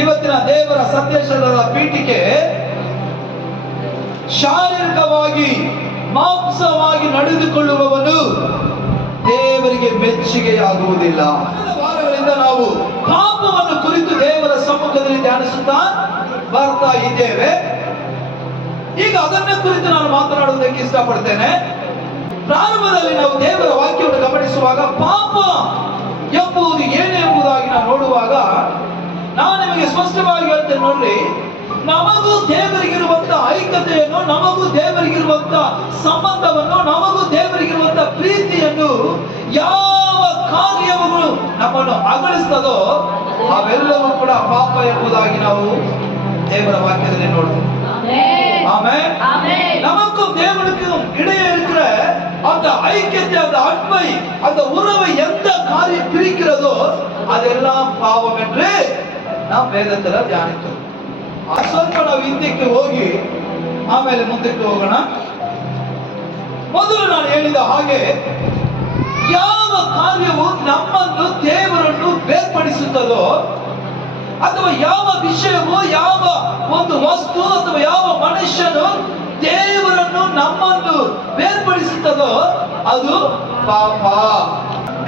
ಇವತ್ತಿನ ದೇವರ ಸಂದೇಶದ ಪೀಠಿಕೆ ಶಾರೀರಿಕವಾಗಿ ಮಾಂಸವಾಗಿ ನಡೆದುಕೊಳ್ಳುವವನು ದೇವರಿಗೆ ಮೆಚ್ಚುಗೆಯಾಗುವುದಿಲ್ಲ. ವಾರಗಳಿಂದ ನಾವು ಪಾಪವನ್ನು ಕುರಿತು ದೇವರ ಸಮ್ಮುಖದಲ್ಲಿ ಧ್ಯಾನಿಸುತ್ತಾ ಬರ್ತಾ ಇದ್ದೇವೆ. ಈಗ ಅದನ್ನ ಕುರಿತು ನಾನು ಮಾತನಾಡುವುದಕ್ಕೆ ಇಷ್ಟಪಡ್ತೇನೆ. ಪ್ರಾರಂಭದಲ್ಲಿ ನಾವು ದೇವರ ವಾಕ್ಯವನ್ನು ಗಮನಿಸುವಾಗ ಪಾಪ ಎಂಬುದು ಏನೆಂಬುದಾಗಿ ನಾವು ನೋಡುವಾಗ ನಾನು ನಿಮಗೆ ಸ್ಪಷ್ಟವಾಗಿ ಹೇಳ್ತೇನೆ ನೋಡ್ರಿ, ನಮಗೂ ದೇವರಿಗಿರುವಂತ ಐಕ್ಯತೆಯನ್ನು, ನಮಗೂ ದೇವರಿಗಿರುವಂತ ಸಂಬಂಧವನ್ನು, ನಮಗೂ ದೇವರಿಗಿರುವಂತ ಪ್ರೀತಿಯನ್ನು ಯಾವ ಕಾರ್ಯಗಳು ನಮ್ಮನ್ನು ಅಗಲಿಸ್ತದೋ ಅವೆಲ್ಲವೂ ಕೂಡ ಪಾಪ ಎಂಬುದಾಗಿ ನಾವು ದೇವರ ವಾಕ್ಯದಲ್ಲಿ ನೋಡ್ತೇವೆ. ஆமென். நமக்கும் தேவனுக்கும் இடையே இருக்கிற அந்த ஐக்கியத்தை, அந்த அன்பை, அந்த உறவை எந்த காரியம் பிரிக்கிறதோ அதெல்லாம் பாவம் என்று நாம் ವೇದದಲ್ಲಿ ಧ್ಯಾನಿಸ್ತೇವೆ. ಸ್ವಲ್ಪ ನಾವು ಹಿಂದಕ್ಕೆ ಹೋಗಿ ಆಮೇಲೆ ಮುಂದಕ್ಕೆ ಹೋಗೋಣ. ಮೊದಲು ನಾನು ಹೇಳಿದ ಹಾಗೆ ಯಾವ ಕಾರ್ಯವು ನಮ್ಮನ್ನು ದೇವರನ್ನು ಬೇರ್ಪಡಿಸುತ್ತದೋ ಅಥವಾ ಯಾವ ವಿಷಯವು, ಯಾವ ಒಂದು ವಸ್ತು ಅಥವಾ ಯಾವ ಮನುಷ್ಯನು ದೇವರನ್ನು ನಮ್ಮನ್ನು ಬೇರ್ಪಡಿಸುತ್ತದೋ ಅದು ಪಾಪ.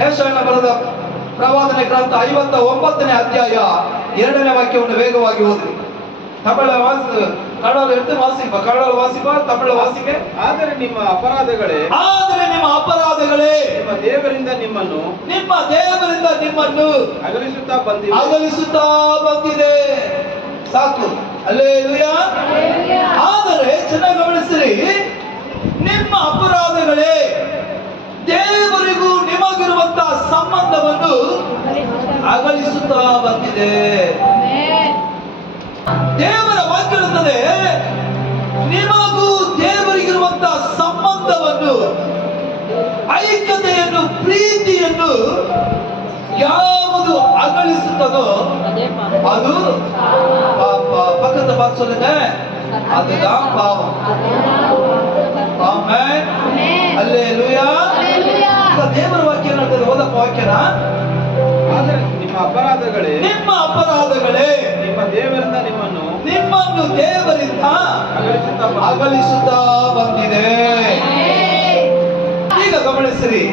ಯೆಶಾಯನ ಬರೆದ ಪ್ರವಾದನೆ ಗ್ರಂಥ 59ನೇ ಅಧ್ಯಾಯ 2ನೇ ವಾಕ್ಯವನ್ನು ವೇಗವಾಗಿ ಓದ್ರಿ. ತಮಿಳ ವಾಸಿಪ ತಮಿಳ ವಾಸಿಕೆ. ಆದರೆ ನಿಮ್ಮ ಅಪರಾಧಗಳೇ, ನಿಮ್ಮ ದೇವರಿಂದ ನಿಮ್ಮನ್ನು ಅಗಲಿಸುತ್ತಾ ಬಂದಿದೆ. ಸಾಕು, ಹಲ್ಲೆಲೂಯಾ. ಆದರೆ ಚೆನ್ನಾಗಿ ಗಮನಿಸಿರಿ, ನಿಮ್ಮ ಅಪರಾಧಗಳೇ ದೇವರಿಗೂ ನಿಮಗಿರುವಂತಹ ಸಂಬಂಧವನ್ನು ಅಗಲಿಸುತ್ತಾ ಬಂದಿದೆ. ದೇವರ ವಾಕ್ಯ ಇರುತ್ತದೆ, ನಿಮಗೂ ದೇವರಿಗಿರುವಂತಹ ಸಂಬಂಧವನ್ನು, ಐಕ್ಯತೆಯನ್ನು, ಪ್ರೀತಿಯನ್ನು ಯಾವುದು ಅಗಲಿಸುತ್ತದೋ ಅದು ಪಾಪ. ಪಕ್ಕದ ಬಾತ್ சொல்லுங்க, அதுதான் பாவம். Amen, hallelujah. ದೇವರ ವಾಕ್ಯ ಹೇಳ್ತದೆ, ಓದಪ್ಪ ವಾಕ್ಯನ. ಆದರೆ ನಿಮ್ಮ ಅಪರಾಧಗಳೇ ನಿಮ್ಮ ದೇವರಿಂದ ಅಗಲಿಸುತ್ತಾ ಬಂದಿದೆ. ಈಗ ಗಮನಿಸಿರಿ,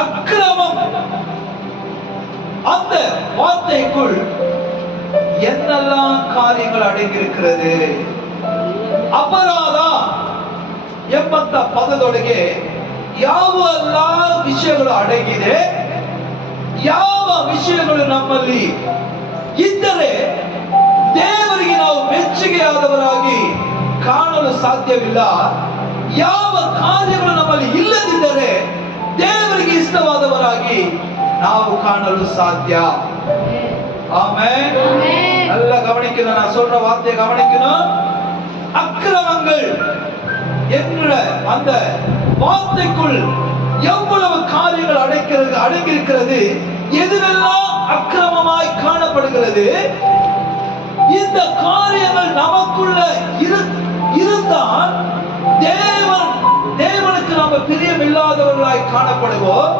அக்கிரமம் அந்த வார்த்தைக்குள் என்னெல்லாம் காரியங்கள் அடங்கியிருக்கிறது. ಅಪರಾಧ ಎಂಬಂತ ಪದದೊಳಗೆ ಯಾವೆಲ್ಲ ವಿಷಯಗಳು ಅಡಗಿದೆ, ಯಾವ ವಿಷಯಗಳು ನಮ್ಮಲ್ಲಿ ಇದ್ದರೆ ದೇವರಿಗೆ ನಾವು ಮೆಚ್ಚುಗೆಯಾದವರಾಗಿ ಕಾಣಲು ಸಾಧ್ಯವಿಲ್ಲ, ಯಾವ ಕಾರ್ಯಗಳು ನಮ್ಮಲ್ಲಿ ಇಲ್ಲದಿದ್ದರೆ ದೇವರಿಗೆ ಇಷ್ಟವಾದವರಾಗಿ ನಾವು ಕಾಣಲು ಸಾಧ್ಯ. ஆமென். நல்ல கவனிக்கணும், நான் சொல்ற வார்த்தையை கவனிக்கணும். அக்கிரமங்கள் என்ற அந்த வார்த்தைக்குள் எவ்வளவு காரியங்கள் அடங்கியிருக்கிறது, எதுவெல்லாம் அக்கிரமமாய் காணப்படுகிறது. இந்த காரியங்கள் நமக்குள்ள இருந்தால் தேவனுக்கு நாம பிரியம் இல்லாதவர்களாய் காணப்படுவோம்.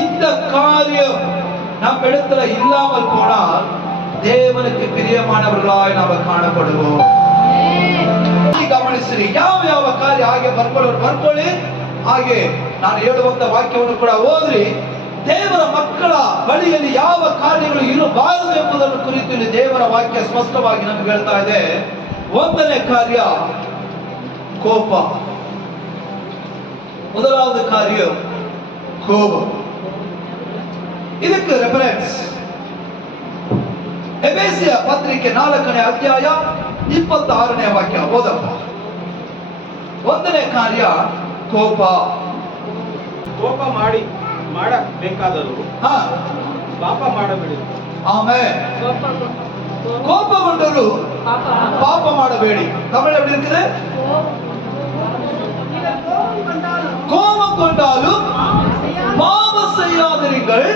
இந்த காரியம் நம்ம இடத்துல இல்லாமல் போனால் தேவனுக்கு பிரியமானவர்களாய் நாம ಕಾಣப்படுவோம். ಗಮನಿಸಿರಿ, ಯಾವ ಕಾರ್ಯ ಹಾಗೆ ಬರ್ಕೊಳ್ಳಿ. ಹಾಗೆ ನಾನು ಹೇಳುವಂತ ವಾಕ್ಯವನ್ನು ಕೂಡ ಓದ್ರಿ. ದೇವರ ಮಕ್ಕಳ ಬಳಿಯಲ್ಲಿ ಯಾವ ಕಾರ್ಯಗಳು ಇರಬಾರದು ಎಂಬುದನ್ನು ಕುರಿತು ಇಲ್ಲಿ ದೇವರ ವಾಕ್ಯ ಸ್ಪಷ್ಟವಾಗಿ ನಮಗೆ ಹೇಳ್ತಾ ಇದೆ. 1ನೇ ಕಾರ್ಯ ಕೋಪ. ಮೊದಲಾவது ಕಾರ್ಯ ಕೋಪ. ಇದಕ್ಕೆ ರೆಫರೆನ್ಸ್ ಎಫೆಸಿಯ ಪತ್ರಿಕೆ 4ನೇ ಅಧ್ಯಾಯ 26ನೇ ವಾಕ್ಯ ಓದಪ್ಪ. 1ನೇ ಕಾರ್ಯ ಕೋಪ. ಮಾಡಬೇಕಾದರೂ ಪಾಪ ಮಾಡಬೇಡಿ. ಆಮೆನ್. கோபಗೊಂಡರೂ ಪಾಪ ಮಾಡಬೇಡಿ. தமிழ் எப்படி இருக்குது? கோபம் கொண்டாலும் பாவம் செய்யாதிருங்கள்,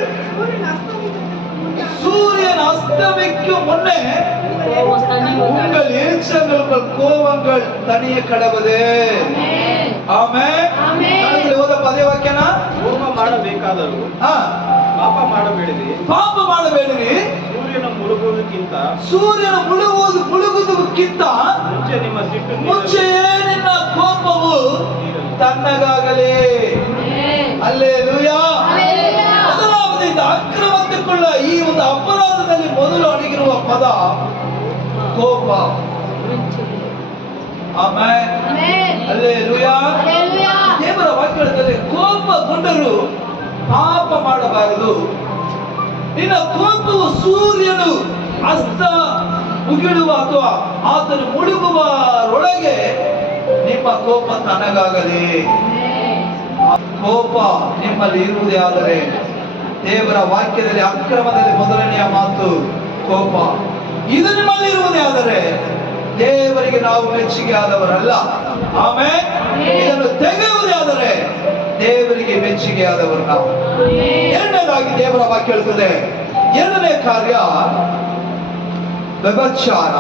சூரியன் அஸ்தமிக்கும் முன்னே உங்கள் எரிச்சல்களை உங்கள் கோபங்கள் தனிய கடவுது. ಆಮೆನ್. ಕನ್ನಡದಲ್ಲಿ ಓದ ಪದ ವಾಕ್ಯನ ಕೋಪ ಮಾಡಬೇಕಾದರೂ ಪಾಪ ಮಾಡಬೇಡಿರಿ. ಪಾಪ ಮಾಡಬೇಡಿರಿ. ಸೂರ್ಯನ ಮುಳುಗುವುದಕ್ಕಿಂತ ಮುಂಚೆಯೇ ನಿನ್ನ ಕೋಪವು ತಣ್ಣಗಾಗಲಿ. ಹಲ್ಲೆಲೂಯಾ. ಮೊದಲಾವದಿಂದ ಅಕ್ರಮತೆಗೊಳ್ಳ ಈ ಒಂದು ಅಪರಾಧದಲ್ಲಿ ಮೊದಲು ಅಡಗಿರುವ ಪದ ಕೋಪ. ಆಮೆನ್. ಹಲ್ಲೆಲೂಯಾ. ದೇವರ ವಾಕ್ಯದಲ್ಲಿ ಕೋಪಗೊಂಡರೂ ಪಾಪ ಮಾಡಬಾರದು. ನಿನ್ನ ಕೋಪವು ಸೂರ್ಯನು ಅಸ್ತ ಮುಗಿಳುವ ಅಥವಾ ಆತನು ಮುಳುಗುವರೊಳಗೆ ನಿಮ್ಮ ಕೋಪ ತನಗಾಗಲಿ. ಕೋಪ ನಿಮ್ಮಲ್ಲಿ ಇರುವುದೇ ಆದರೆ ದೇವರ ವಾಕ್ಯದಲ್ಲಿ ಅಕ್ರಮದಲ್ಲಿ ಮೊದಲನೆಯ ಮಾತು ಕೋಪ. ಇದು ನಿಮ್ಮಲ್ಲಿ ಇರುವುದೇ ಆದರೆ ದೇವರಿಗೆ ನಾವು ಮೆಚ್ಚುಗೆ ಆದವರಲ್ಲ. ಆಮೇಲೆ ಇದನ್ನು ತೆಗೆಯುವುದೇ ಆದರೆ ದೇವರಿಗೆ ಮೆಚ್ಚುಗೆ ಆದವರು ನಾವು. ಎರಡನೇದಾಗಿ ದೇವರ ವಾಕ್ಯ ಹೇಳ್ತದೆ, ಎರಡನೇ ಕಾರ್ಯ ವ್ಯಭಿಚಾರ.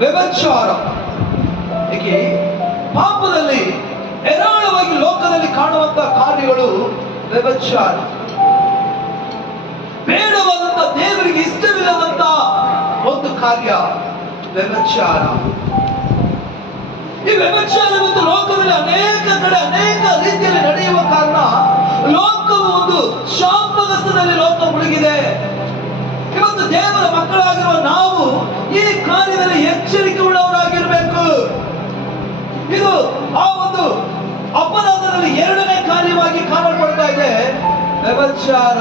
ವ್ಯಭಿಚಾರ ಏಕೆ ಪಾಪದಲ್ಲಿ ಹೇರಾಳವಾಗಿ ಲೋಕದಲ್ಲಿ ಕಾಣುವಂತ ಕಾರ್ಯಗಳು ವ್ಯಭಿಚಾರ. ಬೇಡವಾದಂತ ದೇವರಿಗೆ ಇಷ್ಟವಿಲ್ಲದಂತ ಒಂದು ಕಾರ್ಯ ವ್ಯಭಿಚಾರ. ಈ ವ್ಯಭಿಚಾರ ಮತ್ತು ಲೋಕದಲ್ಲಿ ಅನೇಕ ಕಡೆ ಅನೇಕ ರೀತಿಯಲ್ಲಿ ನಡೆಯುವ ಕಾರಣ ಲೋಕವು ಒಂದು ಶಾಪಗ್ರಸ್ತದಲ್ಲಿ ಲೋಕ ಮುಳುಗಿದೆ. ಇವತ್ತು ದೇವರ ಮಕ್ಕಳಾಗಿರುವ ನಾವು ಈ ಕಾರ್ಯದಲ್ಲಿ ಎಚ್ಚರಿಕೆ ಉಳ್ಳವರಾಗಿರ್ಬೇಕು. ಇದು ಆ ಒಂದು ಅಪರಾಧದಲ್ಲಿ ಎರಡನೇ ಕಾರ್ಯವಾಗಿ ಕಾಣಲ್ಪಡ್ತಾ ಇದೆ ವ್ಯಭಿಚಾರ.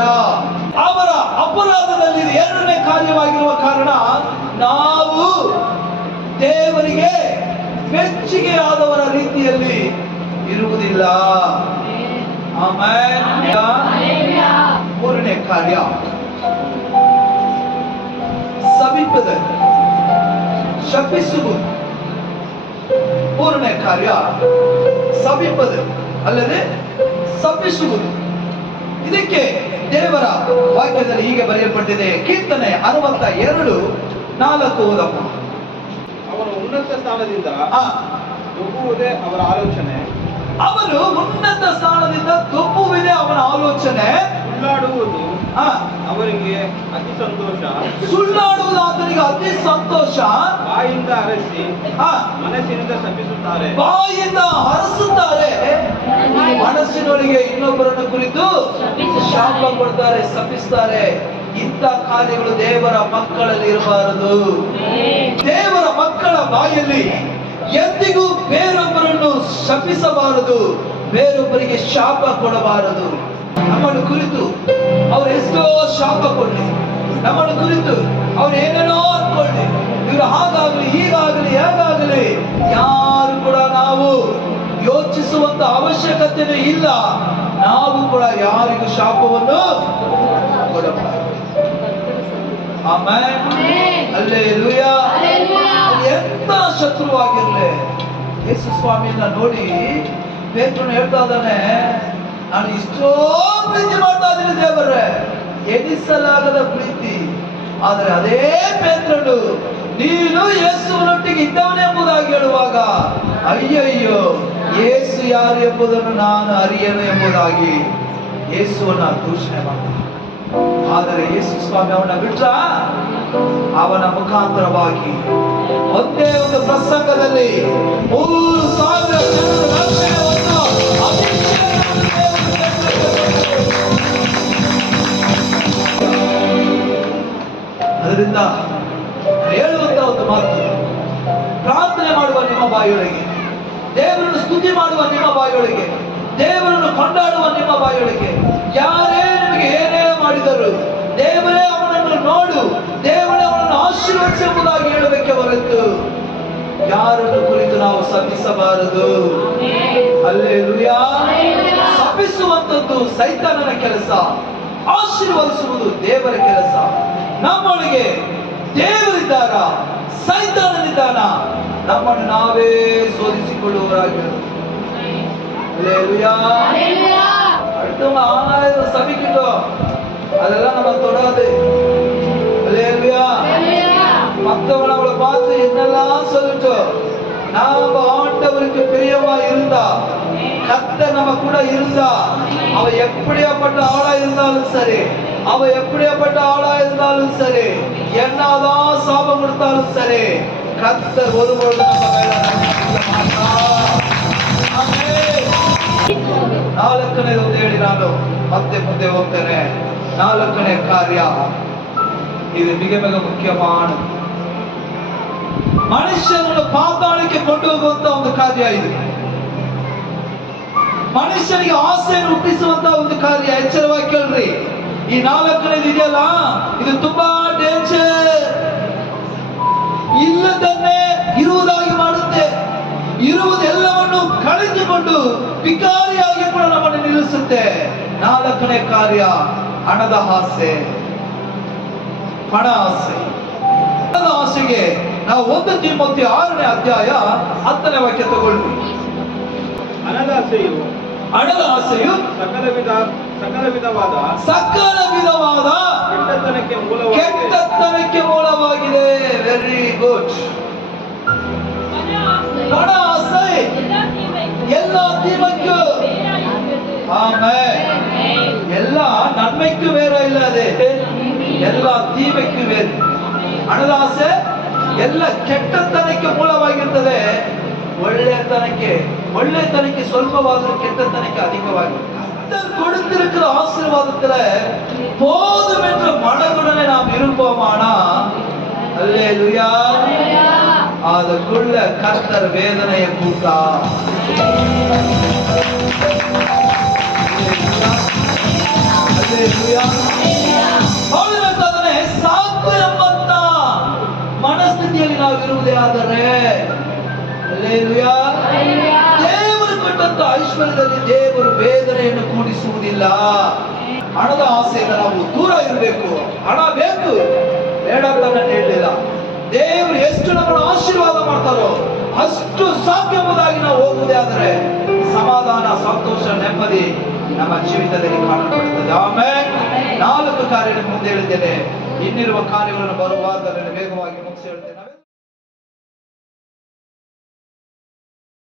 ಅವರ ಅಪರಾಧದಲ್ಲಿ ಎರಡನೇ ಕಾರ್ಯವಾಗಿರುವ ಕಾರಣ ನಾವು ದೇವರಿಗೆ ಮೆಚ್ಚುಗೆ ಆದವರ ರೀತಿಯಲ್ಲಿ ಇರುವುದಿಲ್ಲ. ಆಮೇಲೆ ಮೂರನೇ ಕಾರ್ಯ ಸಮೀಪದಲ್ಲಿ ಶಪಿಸುವುದು. ಮೂರನೇ ಕಾರ್ಯ ಸಮೀಪದಲ್ಲಿ ಅಲ್ಲದೆ ಶಪಿಸುವುದು. ಇದಕ್ಕೆ ದೇವರ ವಾಕ್ಯದಲ್ಲಿ ಹೀಗೆ ಬರೆಯಲ್ಪಟ್ಟಿದೆ. ಕೀರ್ತನೆ 62:4 ಓದಪ್ಪ. ಅವರ ಉನ್ನತ ಸ್ಥಾನದಿಂದ ದೊಬ್ಬುವುದೇ ಅವರ ಆಲೋಚನೆ. ಅವನು ಉನ್ನತ ಸ್ಥಾನದಿಂದ ದೊಬ್ಬುವುದೇ ಅವನ ಆಲೋಚನೆ. ಸುಳ್ಳಾಡುವುದು ಅವರಿಗೆ ಅತಿ ಸಂತೋಷ. ಸುಳ್ಳಾಡುವುದು ಆತನಿಗೆ ಅತಿ ಸಂತೋಷ. ಬಾಯಿಂದ ಹರಸಿ ಮನಸ್ಸಿನಿಂದ ಶಪಿಸುತ್ತಾರೆ. ಬಾಯಿಂದ ಹರಸುತ್ತಾರೆ, ಮನಸ್ಸಿನೊಳಗೆ ಇನ್ನೊಬ್ಬರನ್ನು ಕುರಿತು ಶಾಪ ಕೊಡ್ತಾರೆ, ಶಪಿಸ್ತಾರೆ. ಇಂಥ ಕಾರ್ಯಗಳು ದೇವರ ಮಕ್ಕಳಲ್ಲಿ ಇರಬಾರದು. ದೇವರ ಮಕ್ಕಳ ಬಾಯಲ್ಲಿ ಎಂದಿಗೂ ಬೇರೊಬ್ಬರನ್ನು ಶಪಿಸಬಾರದು, ಬೇರೊಬ್ಬರಿಗೆ ಶಾಪ ಕೊಡಬಾರದು. ನಮ್ಮನ್ನು ಕುರಿತು ಅವ್ರು ಎಷ್ಟೋ ಶಾಪ ಕೊಡ್ಲಿ, ನಮ್ಮನ್ನು ಕುರಿತು ಅವ್ರು ಏನೇನೋ ಅನ್ಕೊಳ್ಳಿ, ಇವರು ಹಾಗಾಗ್ಲಿ ಹೀಗಾಗಲಿ ಹೇಗಾಗಲಿ, ಯಾರು ಕೂಡ ನಾವು ಯೋಚಿಸುವಂತ ಅವಶ್ಯಕತೆನೇ ಇಲ್ಲ. ನಾವು ಕೂಡ ಯಾರಿಗೂ ಶಾಪವನ್ನು ಕೊಡಬಾರದು. ಆಮೇಲೆ ಹಲ್ಲೆಲೂಯಾ. ಎಂತ ಶತ್ರುವಾಗಿರ್ಲಿ, ಯೇಸು ಸ್ವಾಮಿಯನ್ನ ನೋಡಿ ಪೇತ್ರನು ಹೇಳ್ತಾ ಇದ್ದಾನೆ, ನಾನು ಇಷ್ಟೋ ಪ್ರೀತಿ ಮಾಡ್ತಾ ಇದ್ದೀನಿ ದೇವರೇ, ಎಣಿಸಲಾಗದ ಪ್ರೀತಿ. ಆದರೆ ಅದೇ ಪೇತ್ರನು ನೀನು ಯೇಸುವಿನೊಟ್ಟಿಗೆ ಇದ್ದವನೆಂಬುದಾಗಿ ಹೇಳುವಾಗ ಅಯ್ಯಯ್ಯೋ ಯೇಸು ಯಾರು ಎಂಬುದನ್ನು ನಾನು ಅರಿಯನು ಎಂಬುದಾಗಿ ಯೇಸುವನ್ನ ದೂಷಣೆ ಮಾಡ್ತಾನೆ. ಆದರೆ ಯೇಸು ಸ್ವಾಮಿ ಅವನ ಬಿಟ್ಟ, ಅವನ ಮುಖಾಂತರವಾಗಿ ಒಂದೇ ಒಂದು ಪ್ರಸಂಗದಲ್ಲಿ 3,000 ಜನರ ರಕ್ಷಣೆಯನ್ನು ಅದರಿಂದ ಹೇಳುವಂತ ಒಂದು ಮಾತು, ಪ್ರಾರ್ಥನೆ ಮಾಡುವ ನಿಮ್ಮ ಬಾಯಿಯೊಳಗೆ, ದೇವರನ್ನು ಸ್ತುತಿ ಮಾಡುವ ನಿಮ್ಮ ಬಾಯಿಯೊಳಗೆ, ದೇವರನ್ನು ಕೊಂಡಾಡುವ ನಿಮ್ಮ ಬಾಯಿಯೊಳಗೆ, ಯಾರೇ ನಿಮಗೆ ಏನೇ ಮಾಡಿದರು ದೇವರೇ ಅವನನ್ನು ನೋಡು, ದೇವರೇ ಅವನನ್ನು ಆಶೀರ್ವದಿಸುವುದಾಗಿ ಹೇಳಬೇಕೆ ಹೊರತು ಯಾರನ್ನು ಕುರಿತು ನಾವು ಶಪಿಸಬಾರದು. ಹಲ್ಲೆಲೂಯಾ. ಶಪಿಸುವಂತದ್ದು ಸೈತಾನನ ಕೆಲಸ, ಆಶೀರ್ವದಿಸುವುದು ದೇವರ ಕೆಲಸ. ನಮ್ಮೊಳಗೆ ದೇವರಿದ್ದಾರ, ಸೈತಾನನಿದ್ದಾನ, ನಮ್ಮನ್ನು ನಾವೇ ಶೋಧಿಸಿಕೊಳ್ಳುವವರಾಗಿರೋದು. ಹಲ್ಲೆಲೂಯಾ. அடுத்தவங்க 1000 சபிக்கிட்டோம், அதெல்லாம் நம்ம தொடாது. ஹல்லேலூயா. மற்றவங்களை பார்த்து என்னெல்லாம் சொல்லட்டும், நாம ஆண்டவருக்கு பிரியமா இருந்தா, கர்த்தர் நம்ம கூட இருந்தா, அவ எப்படியாப்பட்ட ஆளா இருந்தாலும் சரி, அவ எப்படியாப்பட்ட ஆளா இருந்தாலும் சரி, என்னதான் சாபம் கொடுத்தாலும் சரி, கர்த்தர் ஒருபொழுது நம்ம மேல நடக்க மாட்டார். ಆಮೆನ್. ನಾಲ್ಕನೇದು ಅಂತ ಹೇಳಿ ನಾನು ಮತ್ತೆ ಮುಂದೆ ಹೋಗ್ತೇನೆ. ನಾಲ್ಕನೇ ಕಾರ್ಯ ಇದು ಮಿಗ ಮಿಗ ಮುಖ್ಯವಾದ ಮನುಷ್ಯನನ್ನು ಪಾತಾಳಕ್ಕೆ ಕೊಂಡು ಹೋಗುವಂತ ಒಂದು ಕಾರ್ಯ ಇದು. ಮನುಷ್ಯನಿಗೆ ಆಸೆಯನ್ನು ಹುಟ್ಟಿಸುವಂತ ಒಂದು ಕಾರ್ಯ. ಎಚ್ಚರವಾಗಿ ಕೇಳ್ರಿ, ಈ ನಾಲ್ಕನೇದು ಇದೆಯಲ್ಲ, ಇದು ತುಂಬಾ ಡೇಂಜರ್. ಇಲ್ಲದನ್ನೇ ಇರುವುದಾಗಿ ಮಾಡುತ್ತೆ, ಇರುವುದೆಲ್ಲವನ್ನು ಕಳೆದುಕೊಂಡು ಭಿಕಾರಿಯಾಗಿ ಕೂಡ ನಮ್ಮನ್ನು ನಿಲ್ಲಿಸುತ್ತೆ. ನಾಲ್ಕನೇ ಕಾರ್ಯ ಹಣದ ಆಸೆ. ಹಣ ಆಸೆ. ಹಣದ ಆಸೆಗೆ ನಾವು 1 ತಿಮೋಥೆ 6ನೇ ಅಧ್ಯಾಯ 10ನೇ ವಾಕ್ಯ ತಗೊಳ್ಳಿ. ಹಣದ ಆಸೆಯು ಸಕಲ ವಿಧವಾದ ಕೆಟ್ಟತನಕ್ಕೆ ಮೂಲವಾಗಿದೆ. Very good. ಹಣ ಆಸೆ ಎಲ್ಲ ತೀಮಕ್ಕೂ, ಆಮೆನ್, ಎಲ್ಲ ನನ್ಮಕ್ಕೂ ಬೇರೆ ಇಲ್ಲ, ಅದೇ ಎಲ್ಲ ತೀಮಕ್ಕೂ ಬೇರೆ. ಹಣದ ಆಸೆ ಎಲ್ಲ ಕೆಟ್ಟತನಕ್ಕೆ ಮೂಲವಾಗಿರ್ತದೆ. ಒಳ್ಳೆತನಕ್ಕೆ ಸ್ವಲ್ಪವಾದರೂ ಕೆಟ್ಟತನಕ್ಕೆ அதிகವಾಗಿ கொடுத்திருக்கிற ஆசீர்வாதத்துல போதும் என்ற மனதுடனே நாம் இருப்போமானா, அல்லேலூயா, அதுக்குள்ள கர்த்தர் வேதனையை கூட்டா. அல்லேலூயா. ಅದನ್ನೇ ಸಾಕು ಎಂಬಂತ ಮನಸ್ಥಿತಿಯಲ್ಲಿ ನಾವು ಇರುವುದೇ ಆದರೆ, அல்லேலೂಯಾ, ದೇವರು ಕೊಟ್ಟಂತ ಐಶ್ವರ್ಯದಲ್ಲಿ ದೇವರು ವೇದನೆಯನ್ನು ಕೂಡಿಸುವುದಿಲ್ಲ. ಹಣದ ಆಸೆಯಿಂದ ನಾವು ದೂರ ಇರಬೇಕು. ಹಣ ಬೇಕು, ಬೇಡ ಅಂತ ನಾನು ಹೇಳಲಿಲ್ಲ. ದೇವರು ಎಷ್ಟು ನಮ್ಮನ್ನು ಆಶೀರ್ವಾದ ಮಾಡ್ತಾರೋ ಅಷ್ಟು ಸಾಧ್ಯ ಎಂಬುದಾಗಿ ನಾವು ಹೋಗುವುದೇ ಆದರೆ ಸಮಾಧಾನ, ಸಂತೋಷ, ನೆಮ್ಮದಿ ನಮ್ಮ ಜೀವಿತದಲ್ಲಿ ಕಾಣಲ್ಪಡುತ್ತದೆ. ಆಮೆನ್. 4 ಕಾರ್ಯಗಳನ್ನು ಮುಂದೆ ಹೇಳಿದ್ದೇನೆ. ಇನ್ನಿರುವ ಕಾರ್ಯಗಳನ್ನು ಬರುವ ವಾರದಲ್ಲಿ ವೇಗವಾಗಿ ಮುಗಿಸಿ ಹೇಳ್ತೇನೆ.